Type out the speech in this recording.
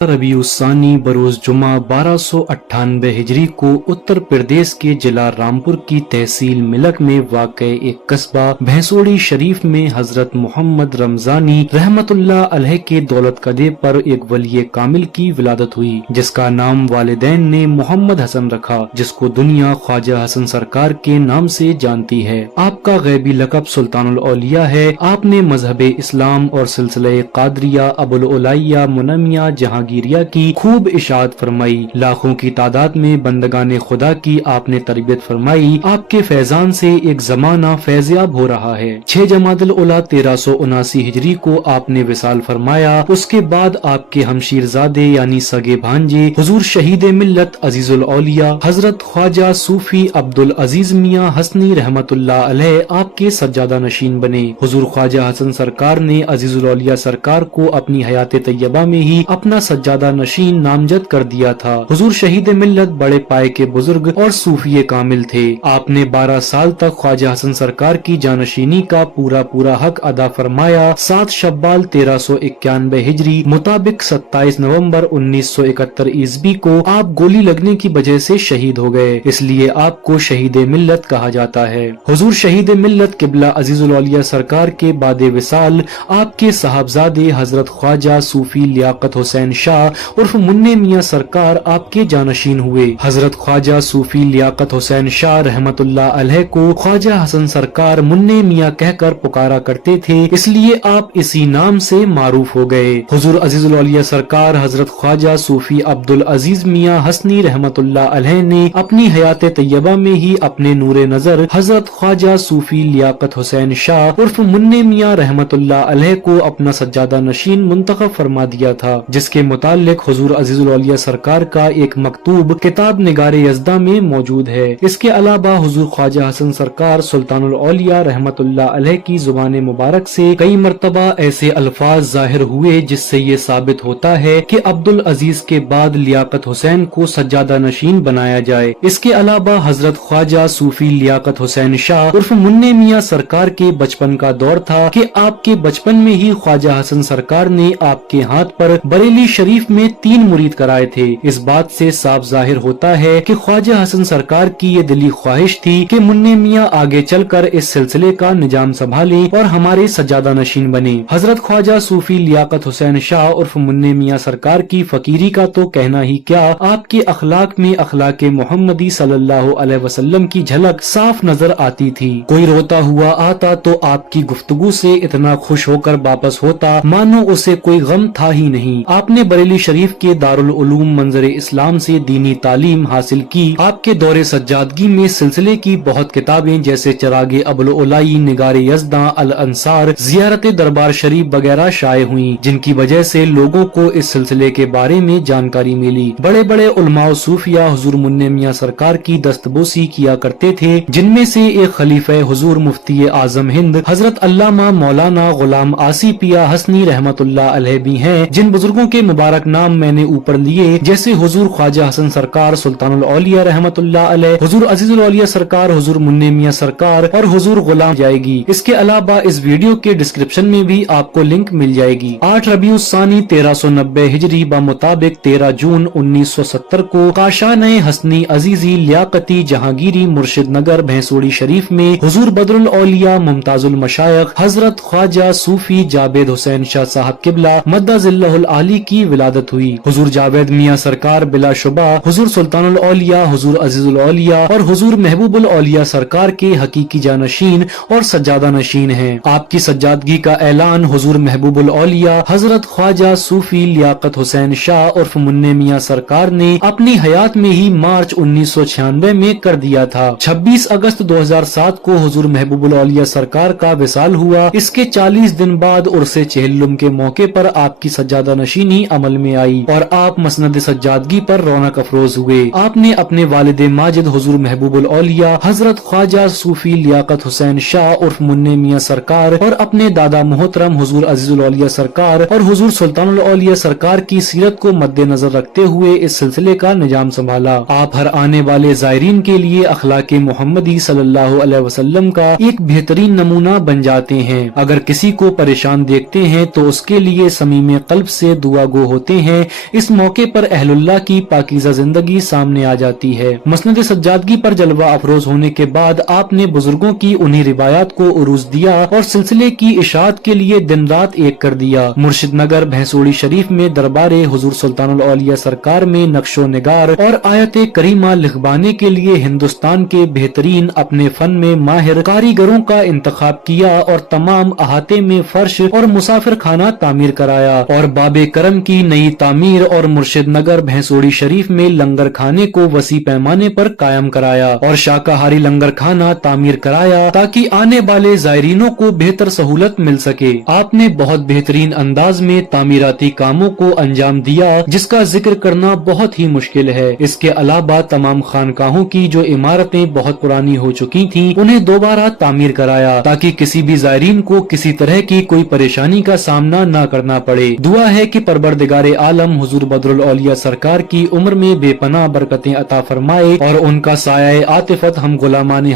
रबी उस्सानी बरोज जुमा 1298 हिजरी को उत्तर प्रदेश के जिला रामपुर की तहसील मिलक में वाक़ एक कस्बा भैंसोड़ी शरीफ में हजरत मोहम्मद रमजानी रहमतुल्लाह अलैह के दौलत कदे पर एक वली कामिल की विलादत हुई, जिसका नाम वालिदैन ने मोहम्मद हसन रखा, जिसको दुनिया ख्वाजा हसन सरकार के नाम से जानती है। आपका गैबी लक़ब सुल्तानुल औलिया है। आपने मजहब इस्लाम और सिलसिले कादरिया अबुल उलाइया मुनमिया जहां गिरिया की खूब इशाअत फरमाई। लाखों की तादाद में बंदगाने खुदा की आपने तरबियत फरमाई। आपके फैजान से एक जमाना फैज़याब हो रहा है। 6 जमादुल उला 1379 हिजरी को आपने विसाल फरमाया। उसके बाद आपके हमशीरजादे यानी सगे भांजे हुजूर शहीद मिल्लत अजीजुल औलिया हजरत ख्वाजा सूफी अब्दुल अजीज मियां हसनी रहमतुल्लाह अलैह आपके सज्जादा नशीन बने। हुजूर ख्वाजा हसन सरकार ने अजीजुल औलिया सरकार को अपनी हयात तैयबा में ही अपना सज्जादा नशीन नामजद कर दिया था। हुजूर शहीद मिल्लत बड़े पाए के बुजुर्ग और सूफी कामिल थे। आपने 12 साल तक ख्वाजा हसन सरकार की जानशीनी का पूरा हक अदा फरमाया। 7 शव्वाल 1391 हिजरी मुताबिक 27 नवंबर 1971 ईस्वी को आप गोली लगने की वजह से शहीद हो गए, इसलिए आपको शहीद मिल्लत कहा जाता है। हुजूर शहीद मिल्लत किबला अजीजुल औलिया सरकार के बाद विसाल आपके साहबजादे हजरत ख्वाजा सूफी लियाकत हुसैन शाह उर्फ मुन्ने मियां सरकार आपके जानशीन हुए। हजरत ख्वाजा सूफी लियाकत हुसैन शाह रहमतुल्लाह अलैह को ख्वाजा हसन सरकार मुन्ने मियां कहकर पुकारा करते थे, इसलिए आप इसी नाम से मारूफ हो गए। हुजूर अजीजुल औलिया सरकार हजरत ख्वाजा सूफी अब्दुल अजीज मियां हसनी रहमतुल्लाह अलैह ने अपनी हयात तैयबा में ही अपने नूरे नजर हजरत ख्वाजा सूफी लियाकत हुसैन शाह उर्फ मुन्ने मियां रहमतुल्लाह अलैह को अपना सज्जादा नशीन मुंतखब फरमा दिया था, जिसके मुताल्लिक हुजूर अजीजुल औलिया सरकार का एक मकतूब किताब निगारे यज़दा में मौजूद है। इसके अलावा हुजूर ख्वाजा हसन सरकार सुल्तानुल औलिया रहमतुल्लाह अलैह की जुबान मुबारक से कई मर्तबा ऐसे अल्फाज जाहिर हुए जिससे ये साबित होता है कि अब्दुल अजीज के बाद लियाकत हुसैन को सज्जादा नशीन बनाया जाए। इसके अलावा हजरत ख्वाजा सूफी लियाकत हुसैन शाह उर्फ मुन्ने मियां सरकार के बचपन का दौर था कि आपके बचपन में ही ख्वाजा हसन सरकार ने आपके हाथ पर बरेली शरीफ में 3 मुरीद कराए थे। इस बात से साफ जाहिर होता है कि ख्वाजा हसन सरकार की ये दिली ख्वाहिश थी कि मुन्ने मियां आगे चलकर इस सिलसिले का निजाम संभाले और हमारे सज्जादा नशीन बने। हजरत ख्वाजा सूफी लियाकत हुसैन शाह उर्फ मुन्ने मियां सरकार की फकीरी का तो कहना ही क्या, आपके अखलाक में अखलाक मोहम्मदी सल्लल्लाहु अलैहि वसल्लम की झलक साफ नजर आती थी। कोई रोता हुआ आता तो आपकी गुफ्तगू से इतना खुश होकर वापस होता मानो उसे कोई गम था ही नहीं। आपने बरेली शरीफ के दारुल उलूम मंजर इस्लाम से दीनी तालीम हासिल की। आपके दौरे सज्जादगी में सिलसिले की बहुत किताबें जैसे चरागे अबुल उलाई, निगारे यज़दा, अल अंसार, जियारत दरबार शरीफ वगैरह शाये हुई, जिनकी वजह से लोगों को इस सिलसिले के बारे में जानकारी मिली। बड़े बड़े उलमा सूफिया हुजूर मुन्ने मियां सरकार की दस्तबोसी किया करते थे, जिनमें से एक खलीफा हुजूर मुफ्ती आजम हिंद हजरत अल्लामा मौलाना गुलाम आसिफिया हसनी रहमतुल्लाह अलैह भी हैं। जिन बुजुर्गों के मुबारक नाम मैंने ऊपर लिए, जैसे हुजूर ख्वाजा हसन सरकार सुल्तानुल औलिया रहमतुल्लाह अलैह, हुजूर अजीजुल औलिया सरकार, हुजूर मुन्ने मियां सरकार और हुजूर गुलाम जाएगी। इसके अलावा इस वीडियो के डिस्क्रिप्शन में भी आपको लिंक मिल जाएगी। 8 रबी उस्सानी 1390 हिजरी बा मुताबिक 13 जून 1970 को काशान हसनी अजीजी लियाकती जहांगीरी मुर्शिद नगर भैंसोड़ी शरीफ में हुजूर बदरुल औलिया मुमताजुल मशाइख हजरत ख्वाजा सूफी जावेद हुसैन शाह साहब किबला मद्दाजिल्लाहुल आली की विलादत हुई। हुजूर जावेद मियां सरकार बिलाशुबा हुजूर सुल्तानुल औलिया, हुजूर अजीजुल औलिया और हुजूर महबूबुल औलिया सरकार के हकीकी जानशीन और सज्जादा नशीन हैं। आपकी सज्जादगी का ऐलान हुजूर महबूबुल औलिया हजरत ख्वाजा सूफी लियाकत हुसैन शाह उर्फ मुन्ने मियां सरकार ने अपनी हयात में ही मार्च 1996 में कर दिया था। 26 अगस्त 2007 को हुजूर महबूबुल औलिया सरकार का विसाल हुआ। इसके 40 दिन बाद उर्से चेहल्लुम के मौके पर आपकी सज्जादा नशीनी अमल में आई और आप मसनद सज्जादगी पर रौनक अफरोज हुए। आपने अपने वालिद माजिद हुजूर महबूबुल औलिया हजरत ख्वाजा सूफी लियाकत हुसैन शाह उर्फ मुन्ने मियां सरकार और अपने दादा मोहतरम हुजूर अजीजुल औलिया सरकार और हुजूर सुल्तानुल औलिया सरकार की सीरत को मद्देनजर रखते हुए इस सिलसिले का निजाम संभाला। आप हर आने वाले जायरीन के लिए अखलाक मोहम्मदी सल्लल्लाहु अलैहि वसल्लम का एक बेहतरीन नमूना बन जाते हैं। अगर किसी को परेशान देखते हैं तो उसके लिए समीम कल्ब से दुआ गो होते हैं, इस मौके पर अहलुल्लाह की पाकीज़ा जिंदगी सामने आ जाती है। मसनद सज्जादगी पर जलवा अफरोज होने के बाद आपने बुजुर्गों की उन्हीं रिवायात को उरूज दिया और सिलसिले की इशाअत के लिए दिन रात एक कर दिया। मुर्शिद नगर भैंसोड़ी शरीफ में दरबारे हुजूर सुल्तानुल औलिया सरकार में नक्शो निगार और आयत करीमा लिखवाने के लिए हिंदुस्तान के बेहतरीन अपने फन में माहिर कारीगरों का इंतखाब किया और तमाम अहाते में फर्श और मुसाफिर खाना तामीर कराया और बाबे करम की नई तामीर और मुर्शिद नगर भैंसोड़ी शरीफ में लंगर खाने को वसी पैमाने पर कायम कराया और शाकाहारी लंगर खाना तामीर कराया ताकि आने वाले जायरीनों को बेहतर सहूलत मिल सके। आपने बहुत बेहतरीन अंदाज में तामीराती कामों को अंजाम दिया जिसका जिक्र करना बहुत ही मुश्किल है। इसके अलावा तमाम खानकाहों की जो इमारतें बहुत पुरानी हो चुकी थीं, उन्हें दोबारा तामीर कराया ताकि किसी भी जायरीन को किसी तरह की कोई परेशानी का सामना न करना पड़े। दुआ है कि परवरदिगारे आलम हुजूर बदरुल औलिया सरकार की उम्र में बेपनाह बरकतें अता फरमाए और उनका साया आतिफत हम गुलामाने